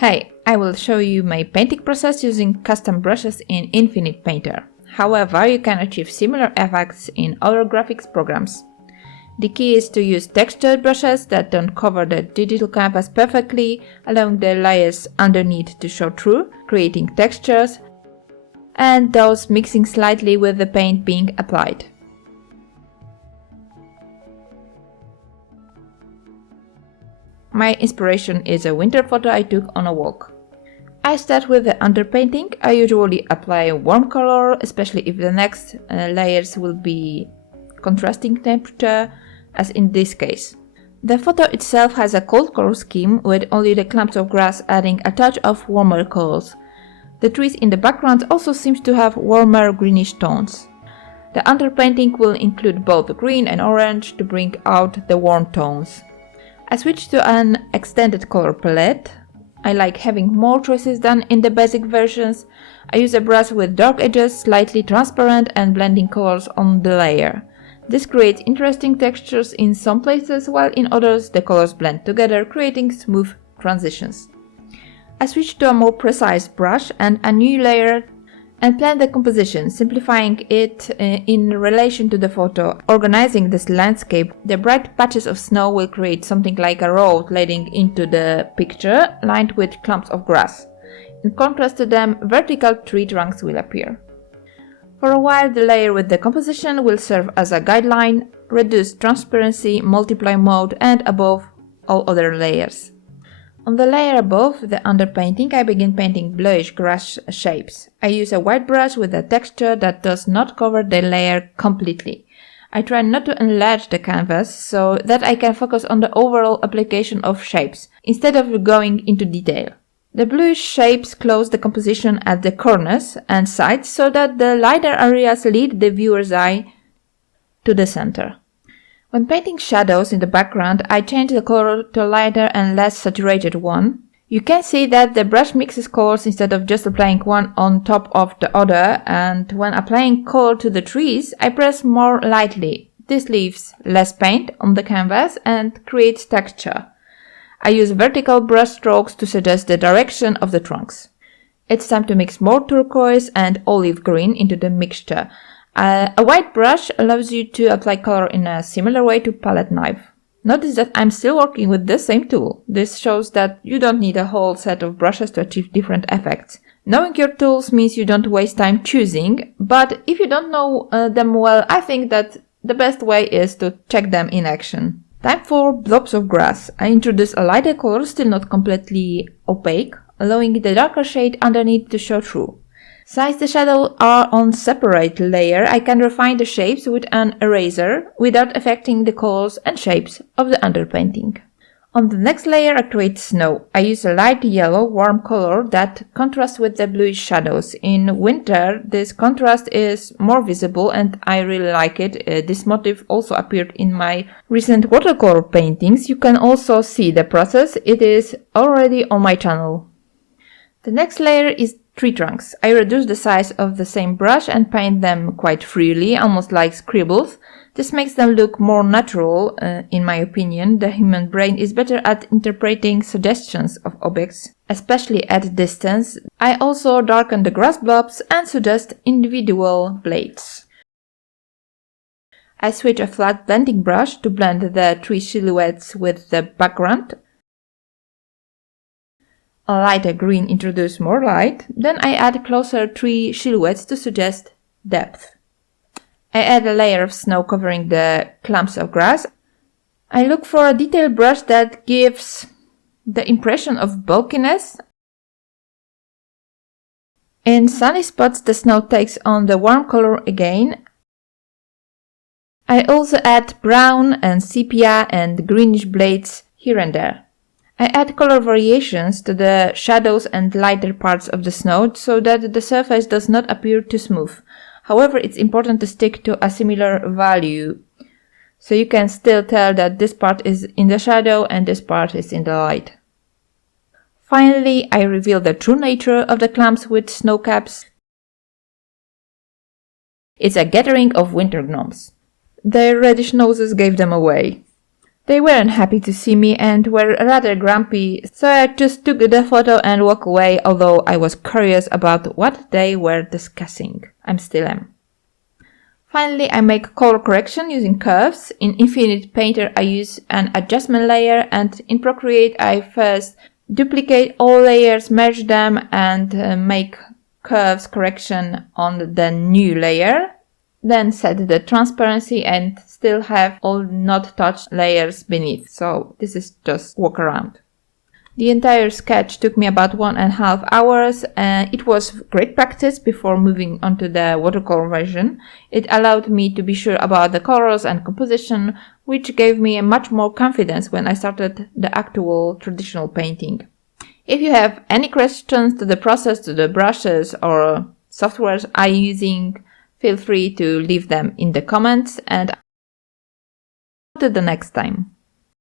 Hey, I will show you my painting process using custom brushes in Infinite Painter. However, you can achieve similar effects in other graphics programs. The key is to use textured brushes that don't cover the digital canvas perfectly, allowing the layers underneath to show through, creating textures, and those mixing slightly with the paint being applied. My inspiration is a winter photo I took on a walk. I start with the underpainting. I usually apply a warm color, especially if the next layers will be contrasting temperature, as in this case. The photo itself has a cold color scheme with only the clumps of grass adding a touch of warmer colors. The trees in the background also seem to have warmer greenish tones. The underpainting will include both green and orange to bring out the warm tones. I switched to an extended color palette. I like having more choices than in the basic versions. I use a brush with dark edges, slightly transparent, and blending colors on the layer. This creates interesting textures in some places, while in others the colors blend together, creating smooth transitions. I switched to a more precise brush and a new layer and plan the composition, simplifying it in relation to the photo. Organizing this landscape, the bright patches of snow will create something like a road leading into the picture, lined with clumps of grass. In contrast to them, vertical tree trunks will appear. For a while, the layer with the composition will serve as a guideline, reduce transparency, multiply mode, and above all other layers. On the layer above the underpainting, I begin painting bluish grass shapes. I use a white brush with a texture that does not cover the layer completely. I try not to enlarge the canvas so that I can focus on the overall application of shapes, instead of going into detail. The bluish shapes close the composition at the corners and sides so that the lighter areas lead the viewer's eye to the center. When painting shadows in the background, I change the color to a lighter and less saturated one. You can see that the brush mixes colors instead of just applying one on top of the other, and when applying color to the trees, I press more lightly. This leaves less paint on the canvas and creates texture. I use vertical brush strokes to suggest the direction of the trunks. It's time to mix more turquoise and olive green into the mixture. A white brush allows you to apply color in a similar way to palette knife. Notice that I'm still working with the same tool. This shows that you don't need a whole set of brushes to achieve different effects. Knowing your tools means you don't waste time choosing, but if you don't know them well, I think that the best way is to check them in action. Time for blobs of grass. I introduce a lighter color, still not completely opaque, allowing the darker shade underneath to show through. Since the shadows are on separate layer, I can refine the shapes with an eraser without affecting the colors and shapes of the underpainting. On the next layer, I create snow. I use a light yellow, warm color that contrasts with the bluish shadows. In winter, this contrast is more visible and I really like it. This motif also appeared in my recent watercolor paintings. You can also see the process. It is already on my channel. The next layer is tree trunks. I reduce the size of the same brush and paint them quite freely, almost like scribbles. This makes them look more natural, in my opinion. The human brain is better at interpreting suggestions of objects, especially at distance. I also darken the grass blobs and suggest individual blades. I switch a flat blending brush to blend the tree silhouettes with the background. A lighter green introduces more light. Then I add closer tree silhouettes to suggest depth. I add a layer of snow covering the clumps of grass. I look for a detailed brush that gives the impression of bulkiness. In sunny spots, the snow takes on the warm color again. I also add brown and sepia and greenish blades here and there. I add color variations to the shadows and lighter parts of the snow so that the surface does not appear too smooth. However, it's important to stick to a similar value, so you can still tell that this part is in the shadow and this part is in the light. Finally, I reveal the true nature of the clumps with snow caps. It's a gathering of winter gnomes. Their reddish noses gave them away. They weren't happy to see me and were rather grumpy, so I just took the photo and walked away, although I was curious about what they were discussing. I still am. Finally, I make color correction using curves. In Infinite Painter, I use an adjustment layer, and in Procreate, I first duplicate all layers, merge them, and make curves correction on the new layer. Then set the transparency and still have all not touched layers beneath. So this is just walk around. The entire sketch took me about 1.5 hours, and it was great practice before moving on to the watercolor version. It allowed me to be sure about the colors and composition, which gave me much more confidence when I started the actual traditional painting. If you have any questions to the process, to the brushes or softwares I'm using, feel free to leave them in the comments, and until the next time.